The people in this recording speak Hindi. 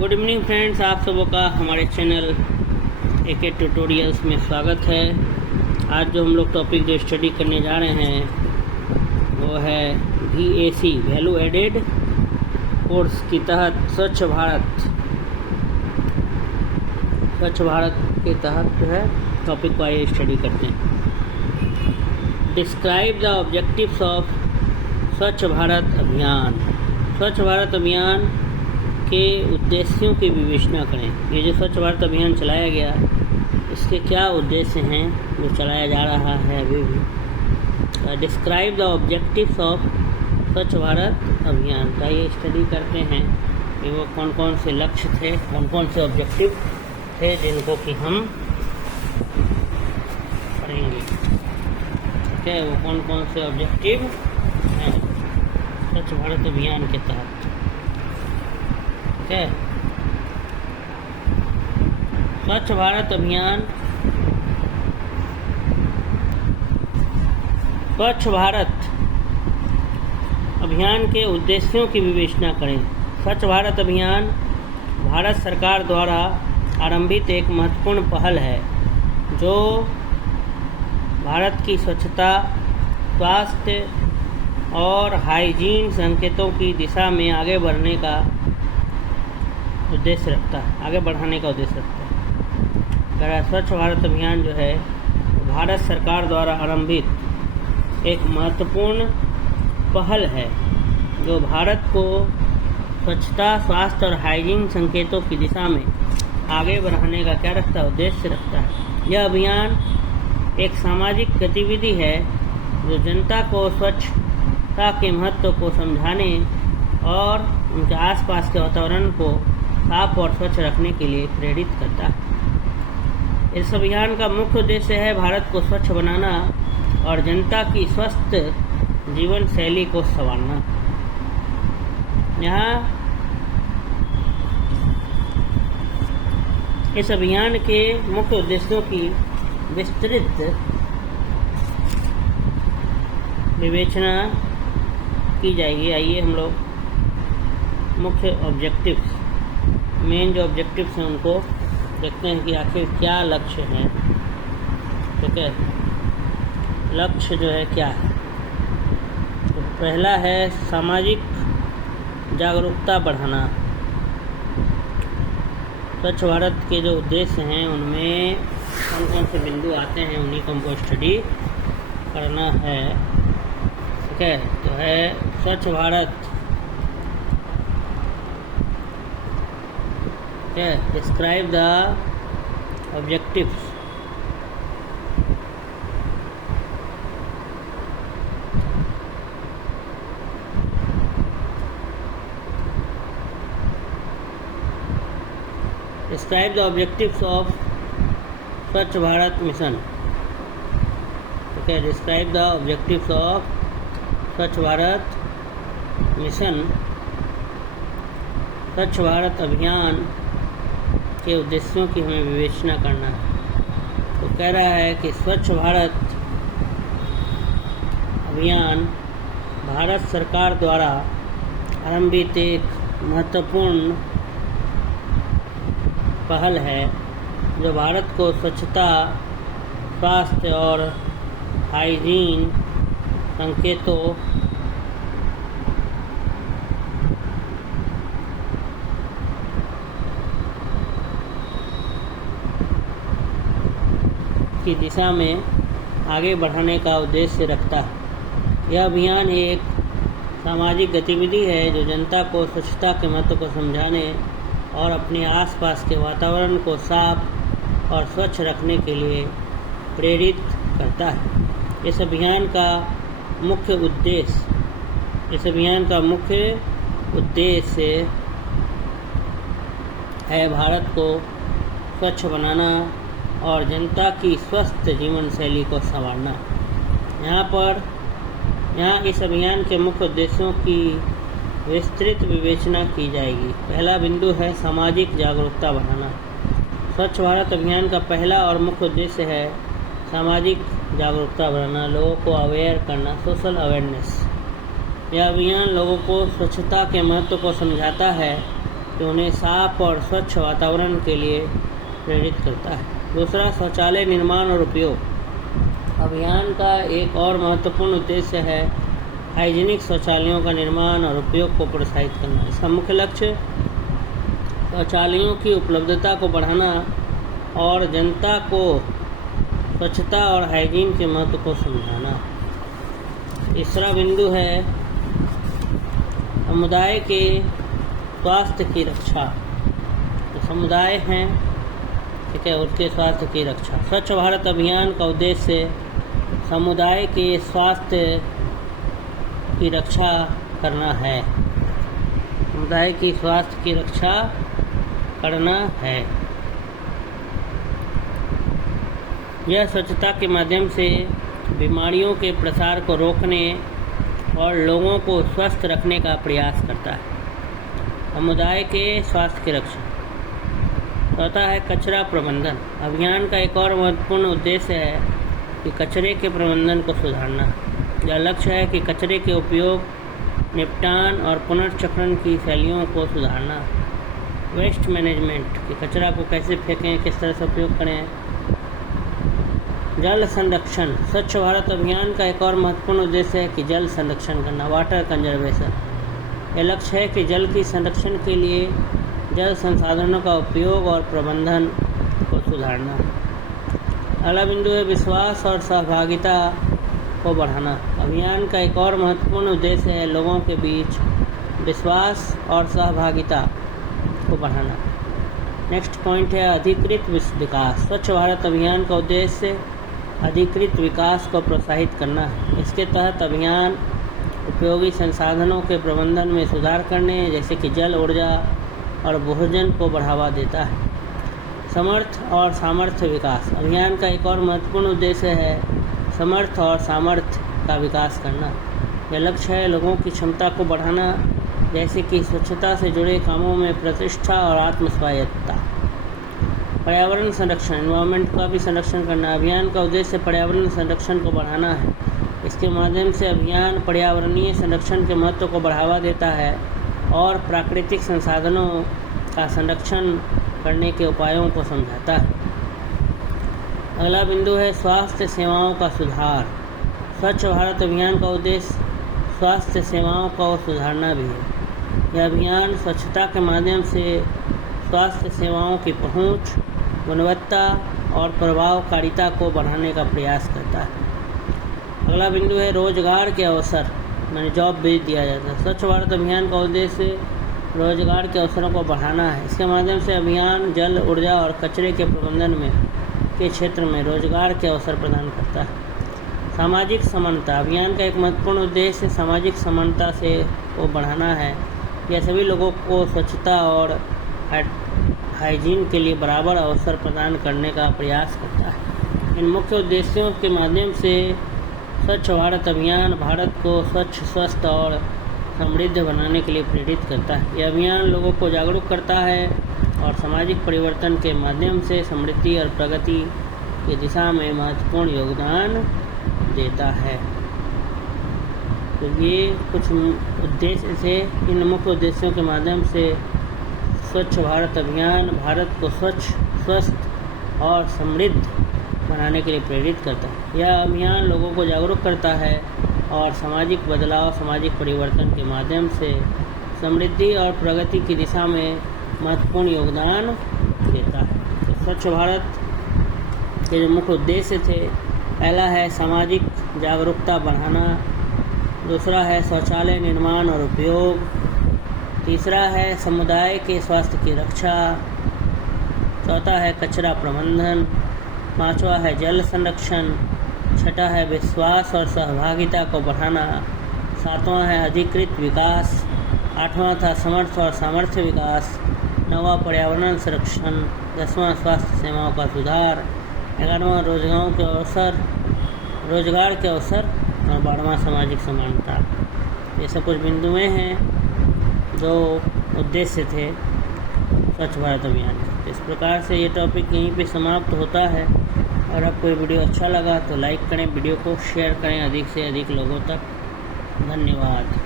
गुड इवनिंग फ्रेंड्स, आप सबों का हमारे चैनल एके ट्यूटोरियल्स में स्वागत है। आज जो हम लोग टॉपिक जो स्टडी करने जा रहे हैं वो है VAC वैल्यू एडेड कोर्स के तहत स्वच्छ भारत के तहत जो है टॉपिक को आइए स्टडी करते हैं। डिस्क्राइब द ऑब्जेक्टिव्स ऑफ स्वच्छ भारत अभियान। स्वच्छ भारत अभियान के उद्देश्यों की विवेचना करें। ये जो स्वच्छ भारत अभियान चलाया गया, इसके क्या उद्देश्य हैं जो चलाया जा रहा है अभी भी। डिस्क्राइब द ऑब्जेक्टिव्स ऑफ स्वच्छ भारत अभियान का ये स्टडी करते हैं कि वो कौन कौन से लक्ष्य थे, कौन कौन से ऑब्जेक्टिव थे जिनको कि हम पढ़ेंगे। ठीक है, वो कौन कौन से ऑब्जेक्टिव हैं स्वच्छ भारत अभियान के तहत। स्वच्छ भारत अभियान, स्वच्छ भारत अभियान के उद्देश्यों की विवेचना करें। स्वच्छ भारत अभियान भारत सरकार द्वारा आरंभित एक महत्वपूर्ण पहल है जो भारत की स्वच्छता, स्वास्थ्य और हाइजीन संकेतों की दिशा में आगे बढ़ने का उद्देश्य रखता है, आगे बढ़ाने का उद्देश्य रखता है। स्वच्छ भारत अभियान जो है भारत सरकार द्वारा आरंभित एक महत्वपूर्ण पहल है जो भारत को स्वच्छता, स्वास्थ्य और हाइजीन संकेतों की दिशा में आगे बढ़ाने का क्या रखता है, उद्देश्य रखता है। यह अभियान एक सामाजिक गतिविधि है जो जनता को स्वच्छता के महत्व को समझाने और उनके आसपास के वातावरण को साफ और स्वच्छ रखने के लिए प्रेरित करता है। इस अभियान का मुख्य उद्देश्य है भारत को स्वच्छ बनाना और जनता की स्वस्थ जीवन शैली को संवारना। यहाँ इस अभियान के मुख्य उद्देश्यों की विस्तृत विवेचना की जाएगी। आइए हम लोग मुख्य ऑब्जेक्टिव्स, मेन जो ऑब्जेक्टिव्स हैं उनको देखते हैं कि आखिर क्या लक्ष्य हैं। ठीक है, लक्ष्य जो है क्या है। तो पहला है सामाजिक जागरूकता बढ़ाना। स्वच्छ भारत के जो उद्देश्य हैं उनमें कौन कौन से बिंदु आते हैं उन्हीं को हमको स्टडी करना है। ठीक है, तो है स्वच्छ Bharat, describe the objectives. Describe the objectives of स्वच्छ भारत मिशन। ठीक है, डिस्क्राइब द ऑब्जेक्टिव्स ऑफ स्वच्छ भारत मिशन। स्वच्छ भारत अभियान के उद्देश्यों की हमें विवेचना करना है। तो कह रहा है कि स्वच्छ भारत अभियान भारत सरकार द्वारा आरंभित एक महत्वपूर्ण पहल है जो भारत को स्वच्छता, स्वास्थ्य और हाइजीन संकेतों की दिशा में आगे बढ़ाने का उद्देश्य रखता है। यह अभियान एक सामाजिक गतिविधि है जो जनता को स्वच्छता के महत्व को समझाने और अपने आसपास के वातावरण को साफ और स्वच्छ रखने के लिए प्रेरित करता है। इस अभियान का मुख्य उद्देश्य है भारत को स्वच्छ बनाना और जनता की स्वस्थ जीवन शैली को संवारना। यहाँ इस अभियान के मुख्य उद्देश्यों की विस्तृत विवेचना की जाएगी। पहला बिंदु है सामाजिक जागरूकता बढ़ाना। स्वच्छ भारत अभियान का पहला और मुख्य उद्देश्य है सामाजिक जागरूकता बढ़ाना, लोगों को अवेयर करना, सोशल अवेयरनेस। यह अभियान लोगों को स्वच्छता के महत्व को समझाता है कि उन्हें साफ और स्वच्छ वातावरण के लिए प्रेरित करता है। दूसरा, शौचालय निर्माण और उपयोग। अभियान का एक और महत्वपूर्ण उद्देश्य है हाइजीनिक शौचालयों का निर्माण और उपयोग को प्रोत्साहित करना। इसका मुख्य लक्ष्य शौचालयों की उपलब्धता को बढ़ाना और जनता को स्वच्छता और हाइजीन के महत्व को समझाना। तीसरा बिंदु है समुदाय के स्वास्थ्य की रक्षा। तो समुदाय हैं, ठीक है, उसके स्वास्थ्य की रक्षा। स्वच्छ भारत अभियान का उद्देश्य समुदाय के स्वास्थ्य की रक्षा करना है। समुदाय की स्वास्थ्य की रक्षा करना है। यह स्वच्छता के माध्यम से बीमारियों के प्रसार को रोकने और लोगों को स्वस्थ रखने का प्रयास करता है। समुदाय के स्वास्थ्य की रक्षा। चौथा है कचरा प्रबंधन। अभियान का एक और महत्वपूर्ण उद्देश्य है कि कचरे के प्रबंधन को सुधारना। यह लक्ष्य है कि कचरे के उपयोग, निपटान और पुनर्चक्रण की शैलियों को सुधारना। वेस्ट मैनेजमेंट, कि कचरा को कैसे फेंकें, किस तरह से उपयोग करें। जल संरक्षण। स्वच्छ भारत अभियान का एक और महत्वपूर्ण उद्देश्य है कि जल संरक्षण करना, वाटर कंजर्वेशन। यह लक्ष्य है कि जल की संरक्षण के लिए जल संसाधनों का उपयोग और प्रबंधन को सुधारना। अगला बिंदु है विश्वास और सहभागिता को बढ़ाना। अभियान का एक और महत्वपूर्ण उद्देश्य है लोगों के बीच विश्वास और सहभागिता को बढ़ाना। नेक्स्ट पॉइंट है अधिकृत विकास। स्वच्छ भारत अभियान का उद्देश्य अधिकृत विकास को प्रोत्साहित करना है। इसके तहत अभियान उपयोगी संसाधनों के प्रबंधन में सुधार करने, जैसे कि जल, ऊर्जा और भोजन को बढ़ावा देता है। समर्थ और सामर्थ्य विकास। अभियान का एक और महत्वपूर्ण उद्देश्य है समर्थ और सामर्थ्य का विकास करना। यह लक्ष्य है लोगों की क्षमता को बढ़ाना, जैसे कि स्वच्छता से जुड़े कामों में प्रतिष्ठा और आत्मस्वायत्तता। पर्यावरण संरक्षण, एनवायरनमेंट का भी संरक्षण करना। अभियान का उद्देश्य पर्यावरण संरक्षण को बढ़ाना है। इसके माध्यम से अभियान पर्यावरणीय संरक्षण के महत्व को बढ़ावा देता है और प्राकृतिक संसाधनों का संरक्षण करने के उपायों को समझाता है। अगला बिंदु है स्वास्थ्य सेवाओं का सुधार। स्वच्छ भारत अभियान का उद्देश्य स्वास्थ्य सेवाओं को सुधारना भी है। यह अभियान स्वच्छता के माध्यम से स्वास्थ्य सेवाओं की पहुंच, गुणवत्ता और प्रभावकारिता को बढ़ाने का प्रयास करता है। अगला बिंदु है रोजगार के अवसर, मैंने जॉब भेज दिया जाता है। स्वच्छ भारत अभियान का उद्देश्य रोजगार के अवसरों को बढ़ाना है। इसके माध्यम से अभियान जल, ऊर्जा और कचरे के प्रबंधन के क्षेत्र में रोजगार के अवसर प्रदान करता है। सामाजिक समानता। अभियान का एक महत्वपूर्ण उद्देश्य सामाजिक समानता से को बढ़ाना है। यह सभी लोगों को स्वच्छता और हाइजीन के लिए बराबर अवसर प्रदान करने का प्रयास करता है। इन मुख्य उद्देश्यों के माध्यम से स्वच्छ भारत अभियान भारत को स्वच्छ, स्वस्थ और समृद्ध बनाने के लिए प्रेरित करता है। यह अभियान लोगों को जागरूक करता है और सामाजिक परिवर्तन के माध्यम से समृद्धि और प्रगति की दिशा में महत्वपूर्ण योगदान देता है। तो ये कुछ उद्देश्य से, इन मुख्य उद्देश्यों के माध्यम से स्वच्छ भारत अभियान भारत को स्वच्छ, स्वस्थ और समृद्ध बनाने के लिए प्रेरित करता है। यह अभियान लोगों को जागरूक करता है और सामाजिक बदलाव, सामाजिक परिवर्तन के माध्यम से समृद्धि और प्रगति की दिशा में महत्वपूर्ण योगदान देता है। तो स्वच्छ भारत के जो मुख्य उद्देश्य थे, पहला है सामाजिक जागरूकता बढ़ाना, दूसरा है शौचालय निर्माण और उपयोग, तीसरा है समुदाय के स्वास्थ्य की रक्षा, चौथा है कचरा प्रबंधन, पांचवा है जल संरक्षण, छठा है विश्वास और सहभागिता को बढ़ाना, सातवां है अधिकृत विकास, आठवां था समर्थ और सामर्थ्य विकास, नौवां पर्यावरण संरक्षण, 10वां स्वास्थ्य सेवाओं का सुधार, 11वां रोजगार के अवसर और 12वां सामाजिक समानता। ये सब कुछ बिंदुएं हैं जो उद्देश्य थे स्वच्छ भारत अभियान के। इस प्रकार से ये टॉपिक यहीं पे समाप्त होता है। और आपको ये वीडियो अच्छा लगा तो लाइक करें, वीडियो को शेयर करें अधिक से अधिक लोगों तक। धन्यवाद।